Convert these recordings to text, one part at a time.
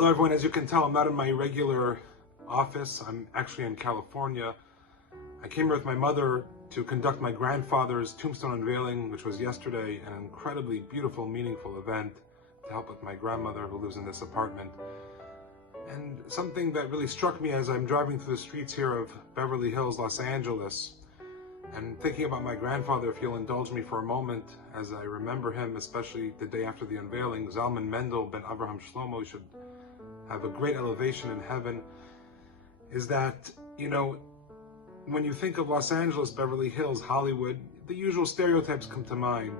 Hello everyone, as you can tell, I'm not in my regular office. I'm actually in California. I came here with my mother to conduct my grandfather's Tombstone Unveiling, which was yesterday, an incredibly beautiful, meaningful event to help with my grandmother who lives in this apartment. And something that really struck me as I'm driving through the streets here of Beverly Hills, Los Angeles, and thinking about my grandfather, if you'll indulge me for a moment, as I remember him, especially the day after the unveiling, Zalman Mendel ben Avraham Shlomo should have a great elevation in heaven, is that, when you think of Los Angeles, Beverly Hills, Hollywood, the usual stereotypes come to mind.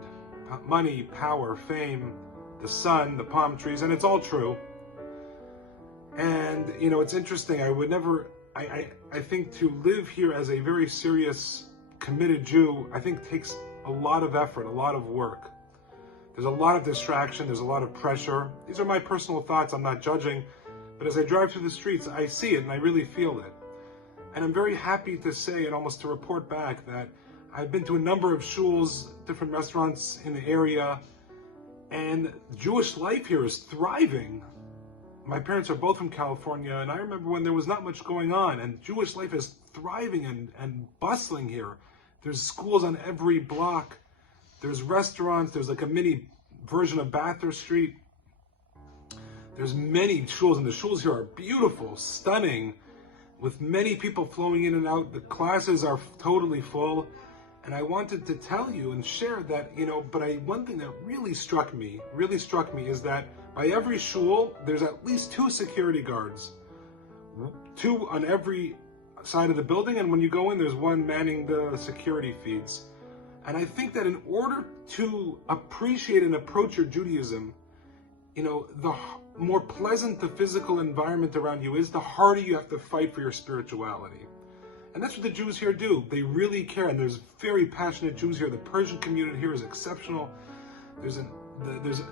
Money, power, fame, the sun, the palm trees, and it's all true. And, it's interesting, I think to live here as a very serious, committed Jew, I think takes a lot of effort, a lot of work. There's a lot of distraction, there's a lot of pressure. These are my personal thoughts, I'm not judging, but as I drive through the streets, I see it and I really feel it. And I'm very happy to say and almost to report back that I've been to a number of shuls, different restaurants in the area, and Jewish life here is thriving. My parents are both from California, and I remember when there was not much going on, and Jewish life is thriving and bustling here. There's schools on every block, there's restaurants, there's like a mini version of Bathurst Street. There's many shuls, and the shuls here are beautiful, stunning, with many people flowing in and out. The classes are totally full. And I wanted to tell you and share that, one thing that really struck me is that by every shul, there's at least 2 security guards, 2 on every side of the building. And when you go in, there's 1 manning the security feeds. And I think that in order to appreciate and approach your Judaism, the more pleasant the physical environment around you is, the harder you have to fight for your spirituality. And that's what the Jews here do. They really care, and there's very passionate Jews here. The Persian community here is exceptional.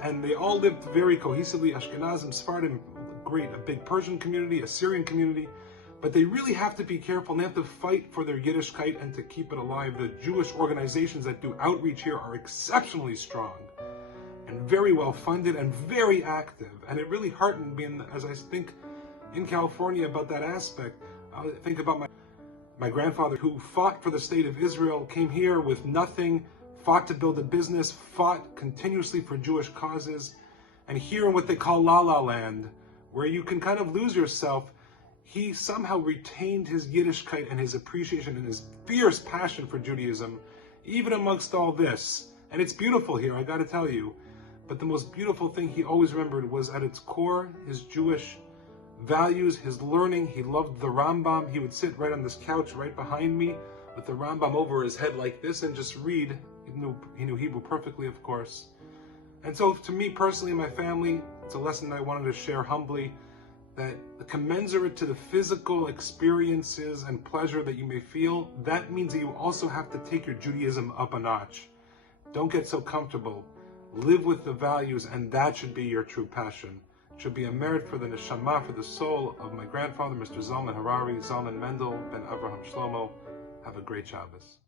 And they all live very cohesively. Ashkenazim, Sephardim, great, a big Persian community, a Syrian community. But they really have to be careful, and they have to fight for their Yiddishkeit and to keep it alive. The Jewish organizations that do outreach here are exceptionally strong and very well funded and very active. And it really heartened me, as I think in California about that aspect. I think about my grandfather who fought for the state of Israel, came here with nothing, fought to build a business, fought continuously for Jewish causes. And here in what they call LaLa land, where you can kind of lose yourself, he somehow retained his Yiddishkeit and his appreciation and his fierce passion for Judaism, even amongst all this. And it's beautiful here, I gotta tell you. But the most beautiful thing he always remembered was at its core, his Jewish values, his learning. He loved the Rambam. He would sit right on this couch right behind me with the Rambam over his head like this and just read. He knew Hebrew perfectly, of course. And so to me personally and my family, it's a lesson I wanted to share humbly, that commensurate to the physical experiences and pleasure that you may feel, that means that you also have to take your Judaism up a notch. Don't get so comfortable. Live with the values, and that should be your true passion. It should be a merit for the neshama, for the soul of my grandfather, Mr. Zalman Mendel ben Avraham Shlomo. Have a great Shabbos.